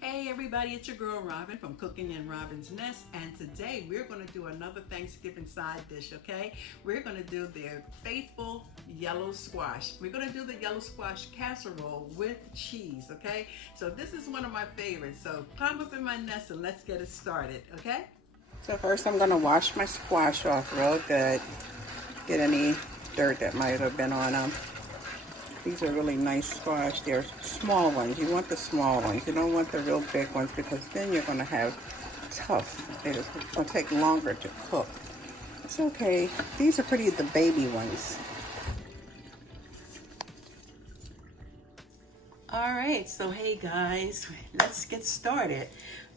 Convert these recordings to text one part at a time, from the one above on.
Hey everybody, it's your girl Robin from Cooking in Robin's Nest, and today we're going to do another Thanksgiving side dish, okay? We're going to do their faithful yellow squash. We're going to do the yellow squash casserole with cheese, okay? So this is one of my favorites, so climb up in my nest and let's get it started, okay? So first I'm going to wash my squash off real good, get any dirt that might have been on them. These are really nice squash. They're small ones. You want the small ones. You don't want the real big ones because then you're going to have tough. It's going to take longer to cook. It's okay. These are the baby ones. All right, so hey guys, let's get started.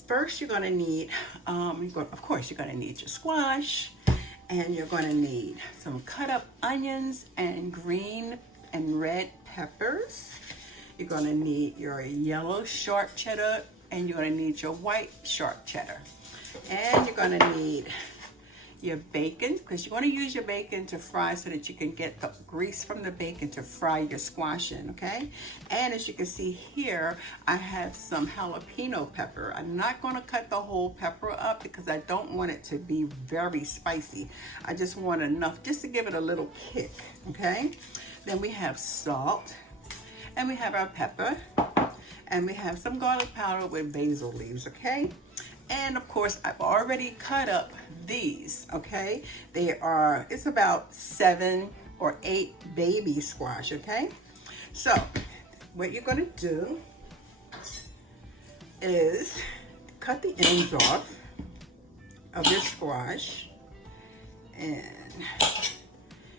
First, you're going to need, of course, you're going to need your squash, and you're going to need some cut up onions and green and red peppers. You're going to need your yellow sharp cheddar, and you're going to need your white sharp cheddar. And you're going to need your bacon, because you want to use your bacon to fry so that you can get the grease from the bacon to fry your squash in, okay? And as you can see here, I have some jalapeno pepper. I'm not going to cut the whole pepper up because I don't want it to be very spicy. I just want enough just to give it a little kick, okay? Then we have salt, and we have our pepper, and we have some garlic powder with basil leaves, okay? And of course, I've already cut up these, okay? It's about 7 or 8 baby squash, okay? So, what you're gonna do is cut the ends off of your squash, and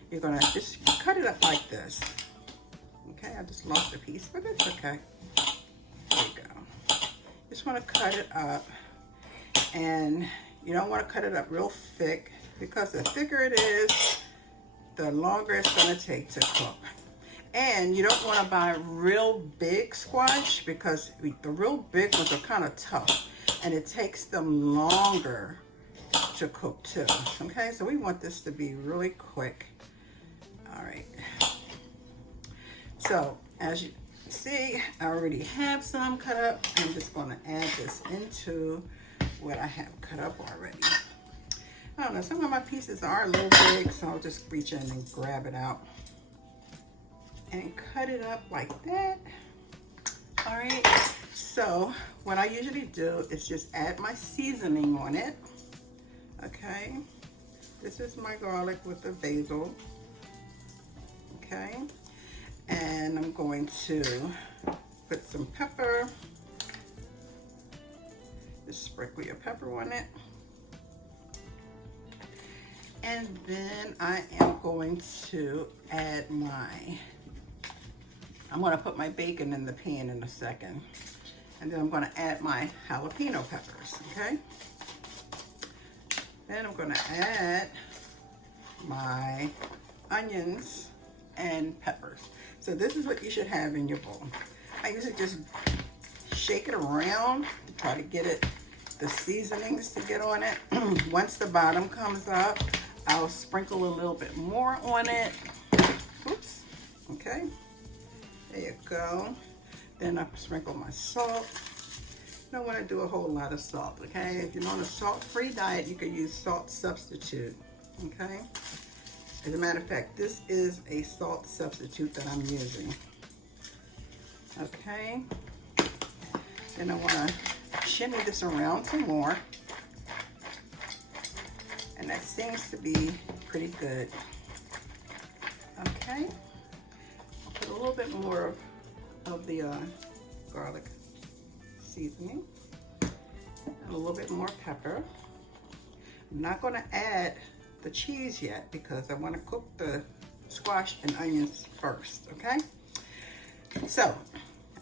you're gonna just cut it up like this. Okay, I just lost a piece, but it's okay. There you go. Just wanna cut it up. And you don't want to cut it up real thick, because the thicker it is, the longer it's going to take to cook. And you don't want to buy real big squash, because the real big ones are kind of tough and it takes them longer to cook too. Okay, so we want this to be really quick. All right. So as you see, I already have some cut up. I'm just going to add this into what I have cut up already. I don't know, some of my pieces are a little big, so I'll just reach in and grab it out and cut it up like that. All right, so what I usually do is just add my seasoning on it. Okay, this is my garlic with the basil. Okay, and I'm going to put some pepper. Just sprinkle your pepper on it. And then I am going to add I'm going to put my bacon in the pan in a second. And then I'm going to add my jalapeno peppers, okay? Then I'm going to add my onions and peppers. So this is what you should have in your bowl. I usually just shake it around to try to get the seasonings to get on it. Once the bottom comes up, I'll sprinkle a little bit more on it. Oops, okay, there you go. Then I sprinkle my salt. You don't want to do a whole lot of salt, okay? If you're on a salt-free diet, you can use salt substitute, okay? As a matter of fact, this is a salt substitute that I'm using, okay? Then I want to shimmy this around some more, and that seems to be pretty good. Okay, I'll put a little bit more of the garlic seasoning and a little bit more pepper. I'm not going to add the cheese yet because I want to cook the squash and onions first, okay? So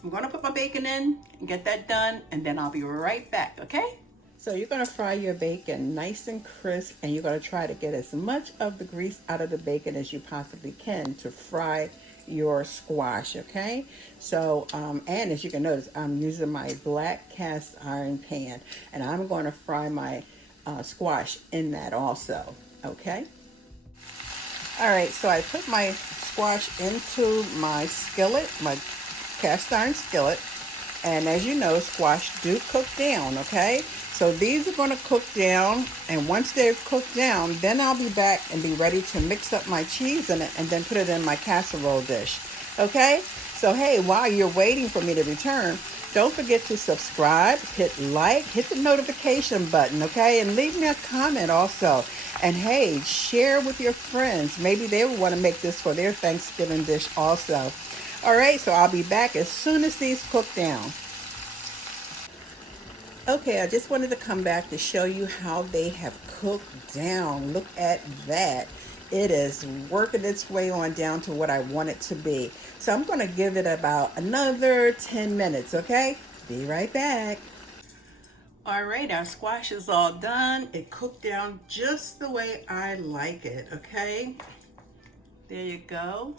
I'm going to put my bacon in and get that done, and then I'll be right back, okay? So you're going to fry your bacon nice and crisp, and you're going to try to get as much of the grease out of the bacon as you possibly can to fry your squash, okay? So, and as you can notice, I'm using my black cast iron pan, and I'm going to fry my squash in that also, okay? All right, so I put my squash into my skillet, my cast iron skillet, And as you know, squash do cook down, okay? So these are going to cook down, and once they're cooked down, then I'll be back and be ready to mix up my cheese in it and then put it in my casserole dish, okay? So hey, while you're waiting for me to return, don't forget to subscribe, hit like, hit the notification button, okay? And leave me a comment also. And hey, share with your friends. Maybe they will want to make this for their Thanksgiving dish also. All right, so I'll be back as soon as these cook down. Okay, I just wanted to come back to show you how they have cooked down. Look at that. It is working its way on down to what I want it to be. So I'm going to give it about another 10 minutes, okay? Be right back. All right, our squash is all done. It cooked down just the way I like it, okay? There you go.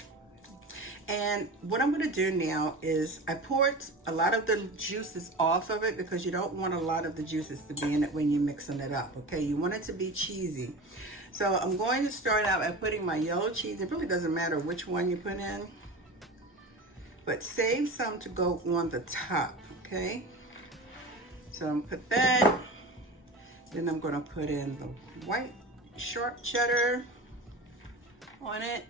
And what I'm going to do now is I poured a lot of the juices off of it because you don't want a lot of the juices to be in it when you're mixing it up, okay? You want it to be cheesy. So I'm going to start out by putting my yellow cheese. It really doesn't matter which one you put in, but save some to go on the top, okay? So I'm going to put that. Then I'm going to put in the white sharp cheddar on it.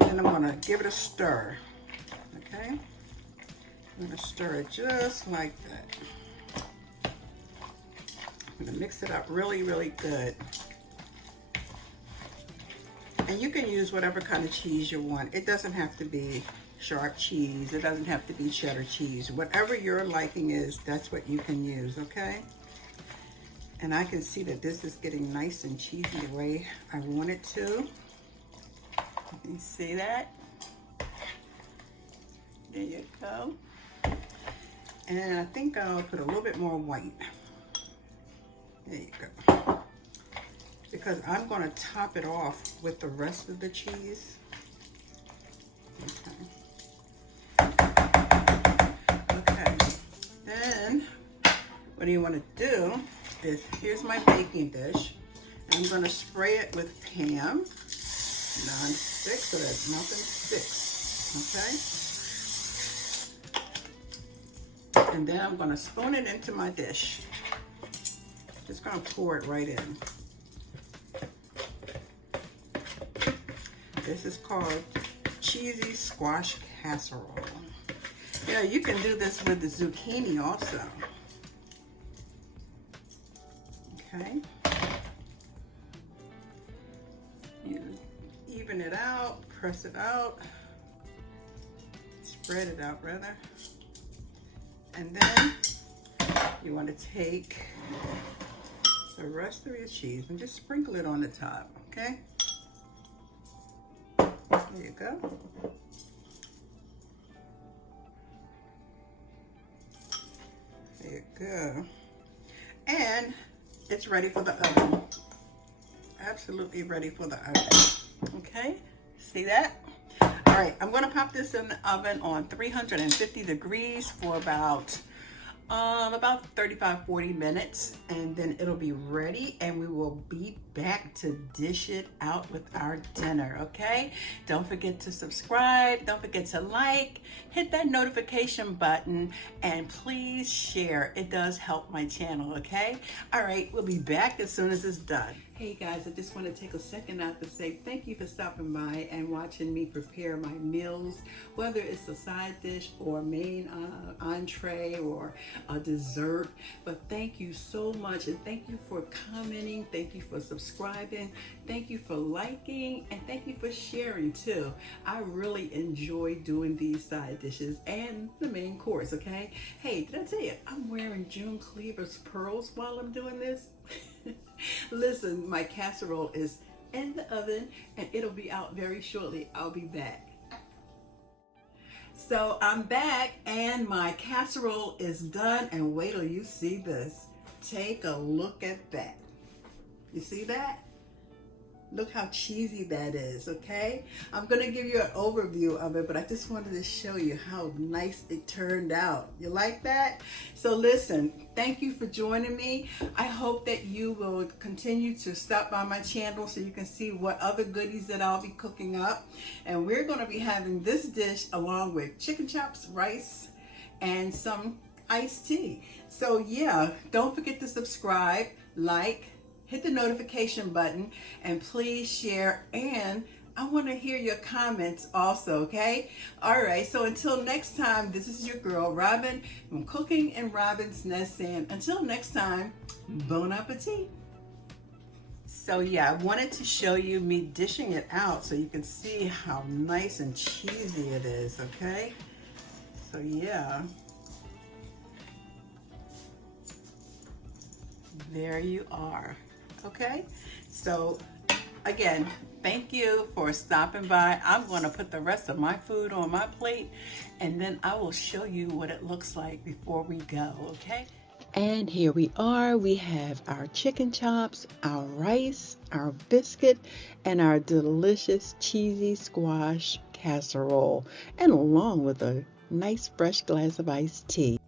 And then I'm going to give it a stir, okay? I'm going to stir it just like that. I'm going to mix it up really, really good. And you can use whatever kind of cheese you want. It doesn't have to be sharp cheese. It doesn't have to be cheddar cheese. Whatever your liking is, that's what you can use, okay? And I can see that this is getting nice and cheesy the way I want it to. You see that? There you go. And I think I'll put a little bit more white. There you go. Because I'm going to top it off with the rest of the cheese. Okay. Then what you want to do is, here's my baking dish. I'm going to spray it with Pam non-stick so that nothing sticks, okay? And then I'm going to spoon it into my dish. Just going to pour it right in. This is called cheesy squash casserole. You know, you can do this with the zucchini also. Okay. You even it out, press it out, spread it out rather. And then you want to take the rest of your cheese and just sprinkle it on the top, okay? There you go. There you go. And it's ready for the oven. Absolutely ready for the oven. Okay, see that? All right, I'm gonna pop this in the oven on 350 degrees for about 35-40 minutes, and then it'll be ready and we will be back to dish it out with our dinner, okay? Don't forget to subscribe, don't forget to like, hit that notification button, and please share. It does help my channel, okay? All right, we'll be back as soon as it's done. Hey guys, I just want to take a second out to say thank you for stopping by and watching me prepare my meals, whether it's a side dish or a main entree or a dessert. But thank you so much, and thank you for commenting, thank you for subscribing, thank you for liking, and thank you for sharing too. I really enjoy doing these side dishes and the main course, okay? Hey, did I tell you I'm wearing June Cleaver's pearls while I'm doing this? Listen, my casserole is in the oven and it'll be out very shortly. I'll be back. So I'm back and my casserole is done, and wait till you see this. Take a look at that. You see that? Look how cheesy that is, okay? I'm gonna give you an overview of it, but I just wanted to show you how nice it turned out. You like that? So listen, thank you for joining me. I hope that you will continue to stop by my channel so you can see what other goodies that I'll be cooking up. And we're gonna be having this dish along with chicken chops, rice, and some iced tea. So yeah, don't forget to subscribe, like, hit the notification button, and please share, and I want to hear your comments also, okay? All right, so until next time, this is your girl Robin from Cooking in Robin's Nest, saying until next time, bon appetit. So yeah, I wanted to show you me dishing it out so you can see how nice and cheesy it is, okay? So yeah. There you are, okay? So again, thank you for stopping by. I'm going to put the rest of my food on my plate, and then I will show you what it looks like before we go, okay? And here we are. We have our chicken chops, our rice, our biscuit, and our delicious cheesy squash casserole, and along with a nice fresh glass of iced tea.